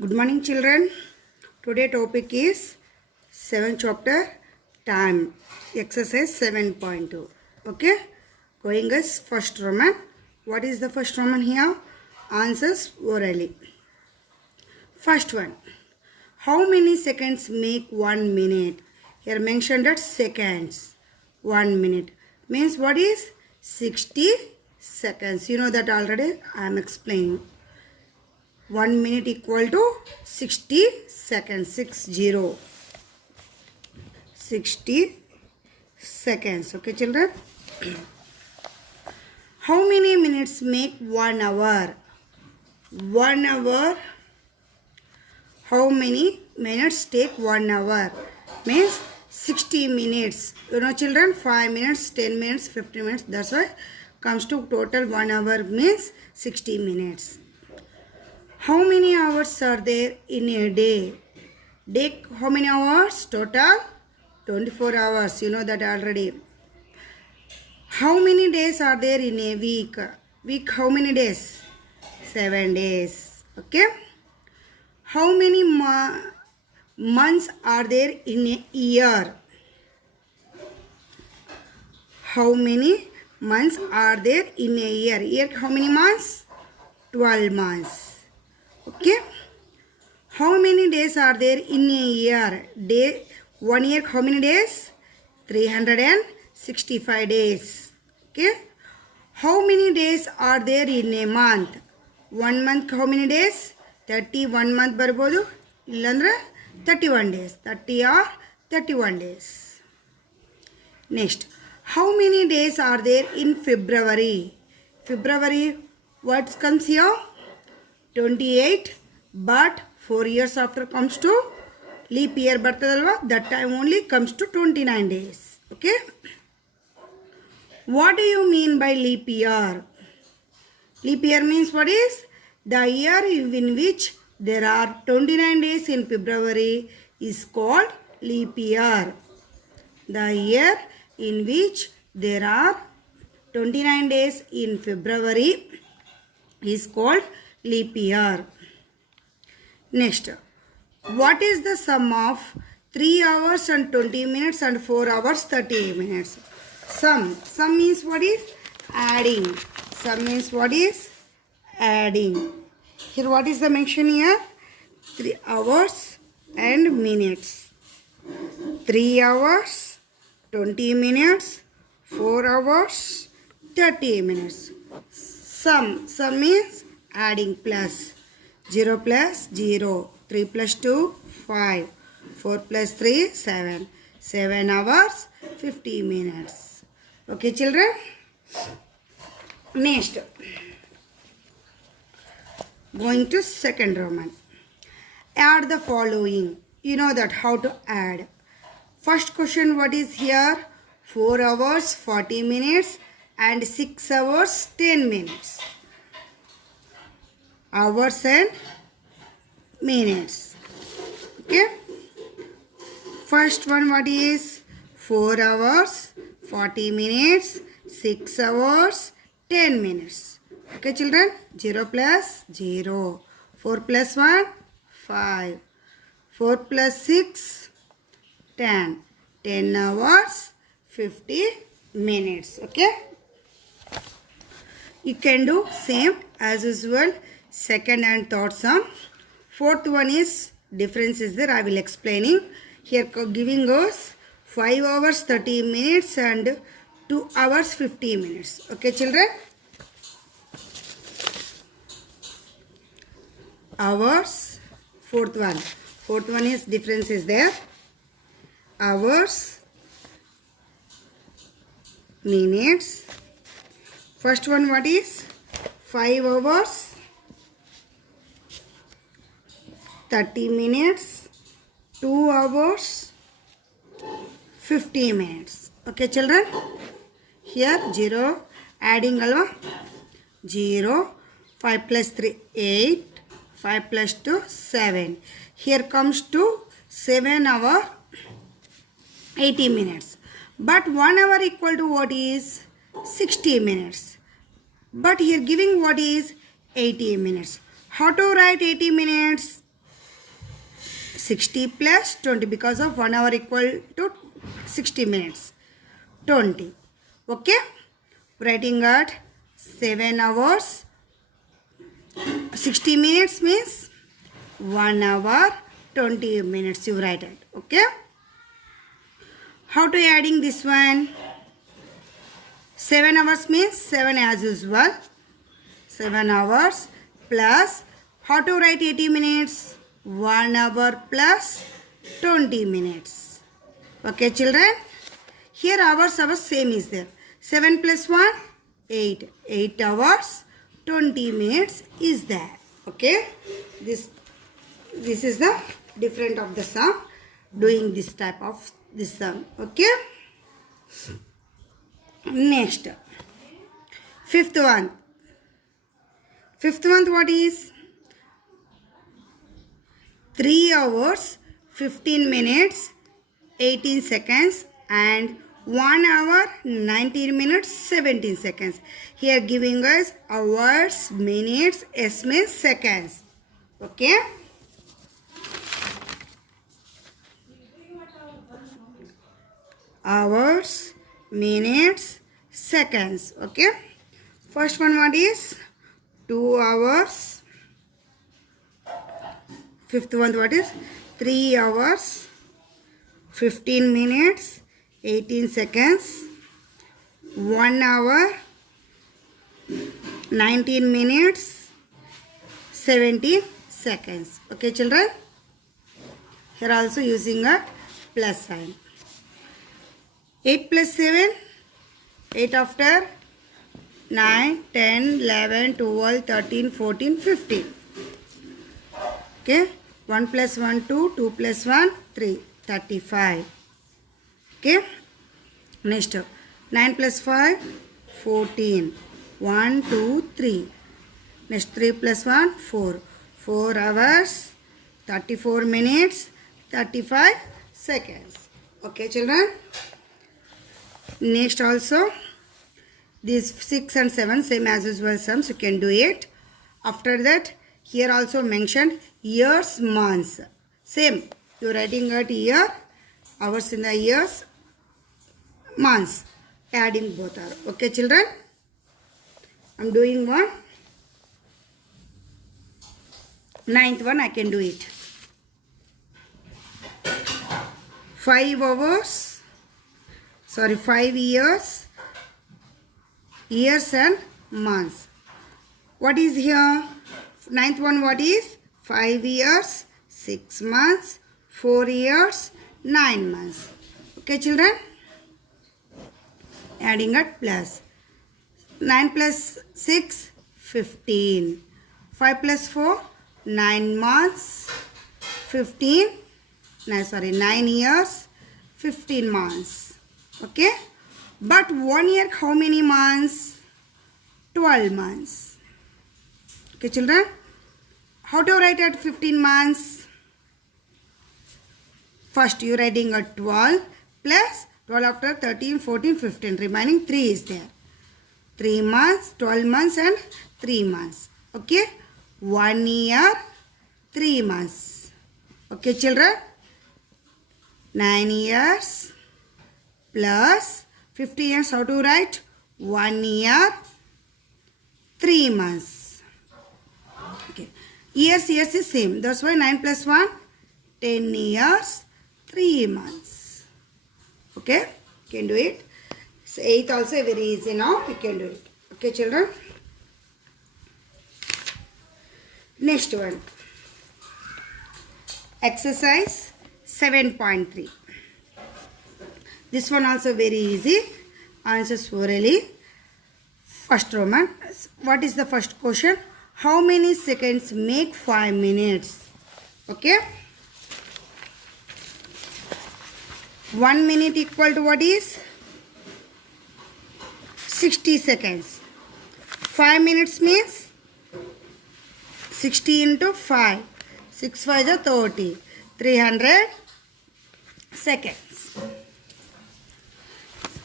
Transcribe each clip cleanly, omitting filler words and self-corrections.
Good morning children. Today topic is 7th chapter time exercise 7.2. Okay, going as first Roman. What is the first Roman here? Answers orally. First one, how many seconds make 1 minute? Here mentioned that seconds. 1 minute means what is 60 seconds. You know that already. I am explaining. 1 minute equal to 60 seconds. 60 seconds. Okay children. How many minutes make 1 hour? 1 hour. How many minutes take 1 hour? Means 60 minutes. You know children, 5 minutes, 10 minutes, 15 minutes. That's why comes to total 1 hour means 60 minutes. How many hours are there in a day? Day, how many hours? Total 24 hours. You know that already. How many days are there in a week? Week, how many days? 7 days. Okay. How many months are there in a year? How many months are there in a year? Year, how many months? 12 months. Okay. How many days are there in a year? Day, 1 year, how many days? 365 days. Okay. How many days are there in a month? 1 month, how many days? 31 month barbodu. Illandre 31 days. 30 or 31 days. Next. How many days are there in February? February, what comes here? 28, but 4 years after comes to leap year bartadalva, that time only comes to 29 days. Okay. What do you mean by leap year? Leap year means what is? The year in which there are 29 days in February is called leap year. The year in which there are 29 days in February is called leap year. Next, what is the sum of 3 hours and 20 minutes and 4 hours 30 minutes? Sum means what is? Adding. Sum means what is? Adding. Here what is the mention here? 3 hours and minutes. 3 hours, 20 minutes, 4 hours, 30 minutes. Sum means adding plus. 0 plus 0. 3 plus 2, 5. 4 plus 3, 7. 7 hours, 50 minutes. Okay, children? Next. Going to second Roman. Add the following. You know that how to add. First question, what is here? 4 hours, 40 minutes and 6 hours, 10 minutes. Hours and minutes. Okay. First one, what is? 4 hours, 40 minutes, 6 hours, 10 minutes. Okay children. 0 plus 0. 4 plus 1, 5. 4 plus 6, 10. 10 hours, 50 minutes. Okay. You can do same as usual. Second and third sum. Fourth one is difference is there. I will explaining. Here giving us 5 hours 30 minutes and 2 hours 50 minutes. Okay children. Hours. Fourth one is difference is there. Hours, minutes. First one what is? 5 hours 30 minutes, 2 hours, 50 minutes. Okay children. Here 0, adding alva 0, 5 plus 3, 8, 5 plus 2, 7. Here comes to 7 hour, 80 minutes. But 1 hour equal to what is? 60 minutes. But here giving what is? 80 minutes. How to write 80 minutes? 60 plus 20 because of 1 hour equal to 60 minutes. 20. Okay. Writing at 7 hours. 60 minutes means 1 hour 20 minutes. You write it. Okay. How to adding this one? 7 hours means 7 as usual. 7 hours plus, how to write 80 minutes? 1 hour plus 20 minutes. Okay children? Here hours same is there. 7 plus 1, 8. 8 hours, 20 minutes is there. Okay? This is the different of the sum. Doing this type of this sum. Okay? Next. Fifth one. Fifth one what is? 3 hours, 15 minutes, 18 seconds and 1 hour, 19 minutes, 17 seconds. Here giving us hours, minutes, S means seconds. Okay. Hours, minutes, seconds. Okay. First one what is? 2 hours. Fifth one what is? 3 hours, 15 minutes, 18 seconds, 1 hour, 19 minutes, 17 seconds. Okay children? Here also using a plus sign. 8 plus 7, 8 after 9, 10, 11, 12, 13, 14, 15. Okay, 1 plus 1, 2, 2 plus 1, 3, 35. Okay, next 9 plus 5, 14. 1, 2, 3. Next 3 plus 1, 4. 4 hours, 34 minutes, 35 seconds. Okay children? Next also, these 6 and 7 same as usual sums, you can do it. After that, here also mentioned years, months. Same, you are writing at year, hours in the years, months. Adding both are. Okay children? I am doing one. 9th one I can do it. 5 hours. 5 years. Years and months. What is here? 9th one what is? 5 years, 6 months, 4 years, 9 months. Okay children? Adding at plus. 9 plus 6, 15. 5 plus 4, 9 months, 9 years, 15 months. Okay? But 1 year how many months? 12 months. Okay children? How to write at 15 months? First you writing at 12 plus 12 after 13, 14, 15. Remaining 3 is there. 3 months, 12 months and 3 months. Okay? 1 year, 3 months. Okay children? 9 years plus 50 years. How to write? 1 year, 3 months. Okay. Years is same. That's why 9 plus 1, 10 years, 3 months. Okay? Can do it. So 8th also very easy now. We can do it. Okay children? Next one. Exercise 7.3. This one also very easy. Answers orally. First Roman. What is the first question? How many seconds make 5 minutes? Okay. 1 minute equal to what is? 60 seconds. 5 minutes means 60 into 5. 6 5 is 30. 300 seconds.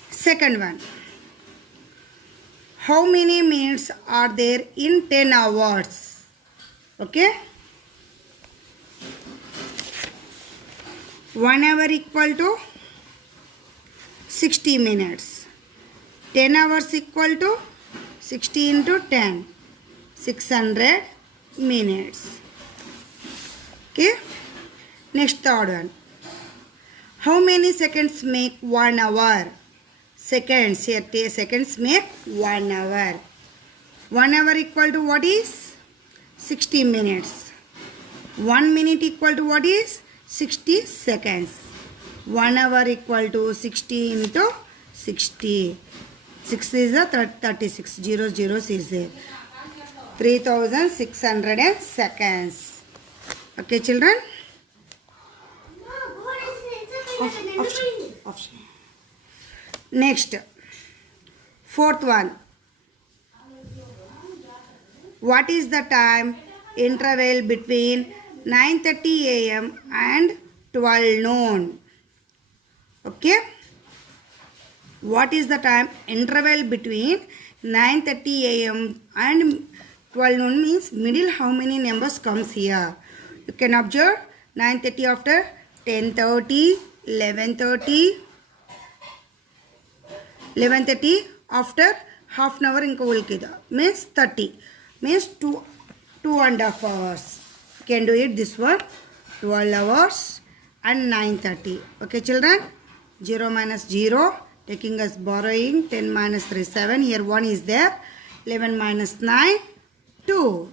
Second one. How many minutes are there in 10 hours? Okay. 1 hour equal to 60 minutes. 10 hours equal to 60 into 10, 600 minutes. Okay. Next, third one. How many seconds make 1 hour? Seconds. Here seconds make 1 hour. 1 hour equal to what is? 60 minutes. 1 minute equal to what is? 60 seconds. 1 hour equal to 60 into 60. 6 is a 36. 0 zeros is there. 3600 seconds. Okay, children? Next, fourth one. What is the time interval between 9:30 a.m. and 12 noon? Okay. What is the time interval between 9:30 a.m. and 12 noon means middle how many numbers comes here? You can observe 9:30 after 10:30, 11:30, 11:30 after half an hour inka ulkida means 30 means 2.5 hours. You can do it this one 12 hours and 9:30. Okay, children? 0 minus 0 taking us borrowing 10 minus 3 7. Here 1 is there. 11 minus 9 2.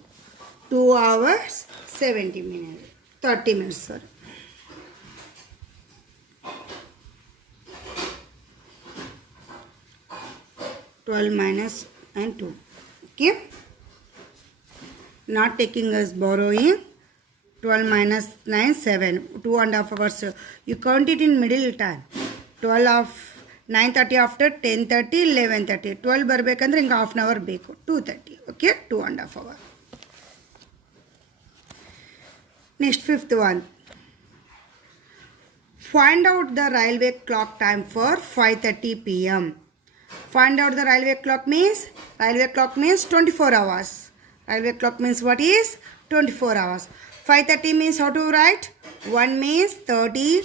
2 hours 70 minutes 30 minutes sorry. Twelve minus and 2. Okay. Not taking us borrowing. 12 minus 9 7. 2.5 hours. You count it in middle time. 12 of 9:30 after 10:30 11:30. 12 ಬರಬೇಕಂದ್ರೆ ಇಂಗ half an hour ಬೇಕು 2:30. Okay, 2.5 hour. Next, fifth one. Find out the railway clock time for 5:30 p.m. Find out the railway clock means 24 hours. Railway clock means what is 24 hours. 5:30 means how to write? 1 means 30,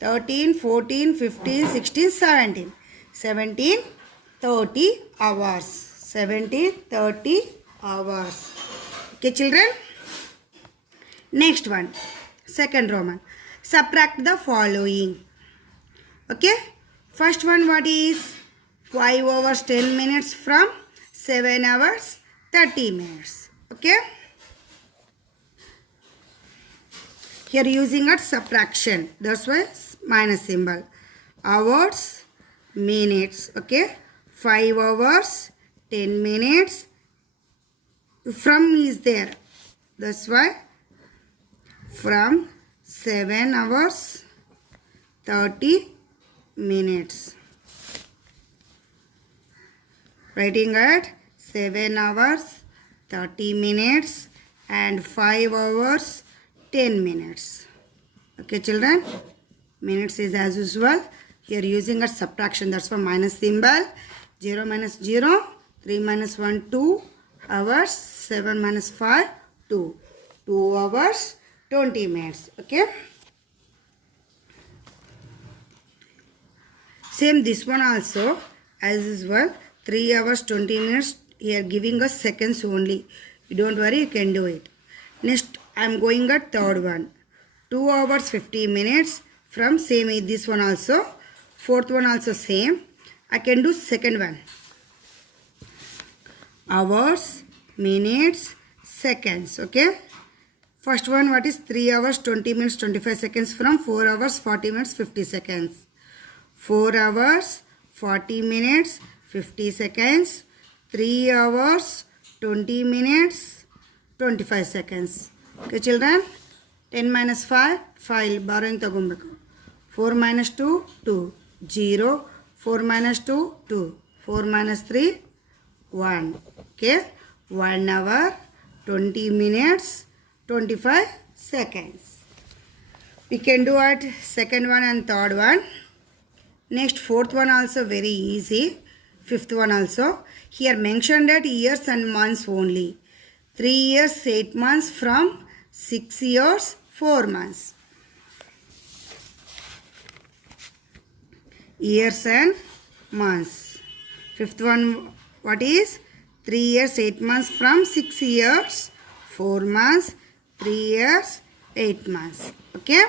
13, 14, 15, 16, 17. 17, 30 hours. 17, 30 hours. Okay, children? Next one. Second Roman. Subtract the following. Okay? First one, what is 5 hours 10 minutes from 7 hours 30 minutes. Okay? Here using a subtraction. That's why minus symbol. Hours, minutes. Okay? 5 hours 10 minutes. From is there. That's why from 7 hours 30 minutes. Writing at 7 hours 30 minutes and 5 hours 10 minutes. Okay, children? Minutes is as usual. Here using a subtraction. That's why minus symbol. 0 minus 0. 3 minus 1, 2 hours. 7 minus 5, 2. 2 hours 20 minutes. Okay? Same this one also as usual. 3 hours 20 minutes. Here giving us seconds only. You don't worry, you can do it. Next, I am going at third one. 2 hours 50 minutes from same this one also. Fourth one also same. I can do second one. Hours, minutes, seconds. Okay. First one, what is 3 hours 20 minutes 25 seconds from 4 hours 40 minutes 50 seconds. 4 hours 40 minutes 50 seconds. 3 hours 20 minutes 25 seconds. Okay, children? 10 minus 5, 5. Borrowing tagombeku. 4 minus 2, 2. 0. 4 minus 2, 2. 4 minus 3, 1. Okay? 1 hour, 20 minutes, 25 seconds. We can do it second one and third one. Next, fourth one also very easy. Fifth one also. Here mentioned that years and months only. 3 years, 8 months from 6 years, 4 months. years and months. Fifth one, what is 3 years 8 months from 6 years 4 months 3 years 8 months. Okay,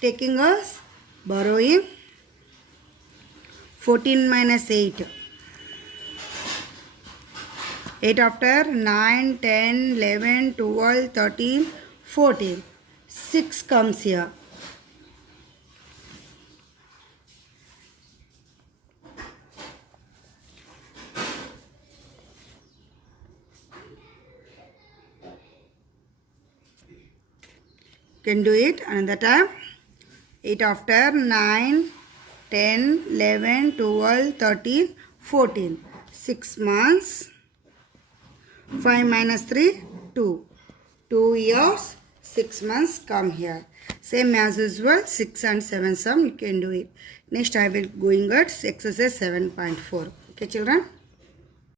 taking us borrowing 14 minus 8. 8 after 9, 10, 11, 12, 13, 14. 6 comes here. Can do it another time. 8 after 9, 10, 11, 12, 13, 14. 6 months. 5 minus 3, 2. 2 years, 6 months come here. Same as usual, 6 and 7 sum, you can do it. Next I will going at exercise 7.4. Okay children.